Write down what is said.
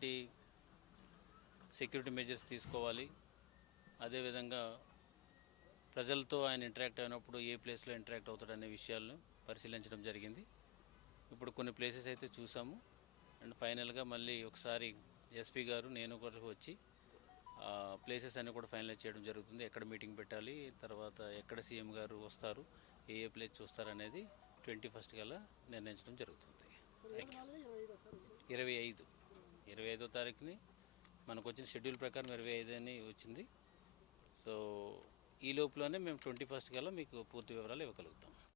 ఎలాంటి security measures తీసుకోవాలి, అదేవిధంగా ప్రజలతో ఆయన ఇంటరాక్ట్ అయినప్పుడు ఏ ప్లేస్లో ఇంటరాక్ట్ అవుతాడనే విషయాలను పరిశీలించడం జరిగింది. ఇప్పుడు కొన్ని ప్లేసెస్ అయితే చూసాము. అండ్ ఫైనల్గా మళ్ళీ ఒకసారి ఎస్పీ గారు నేను కూడా వచ్చి ప్లేసెస్ అన్నీ కూడా ఫైనలైజ్ చేయడం జరుగుతుంది. ఎక్కడ మీటింగ్ పెట్టాలి, తర్వాత ఎక్కడ సీఎం గారు వస్తారు, ఏ ప్లేస్ చూస్తారు అనేది 21st కల్లా నిర్ణయించడం జరుగుతుంది. 25వ తారీఖుని మనకు వచ్చిన షెడ్యూల్ ప్రకారం 25 అని వచ్చింది. సో ఈ లోపులోనే మేము 21st కల్లా మీకు పూర్తి వివరాలు ఇవ్వగలుగుతాం.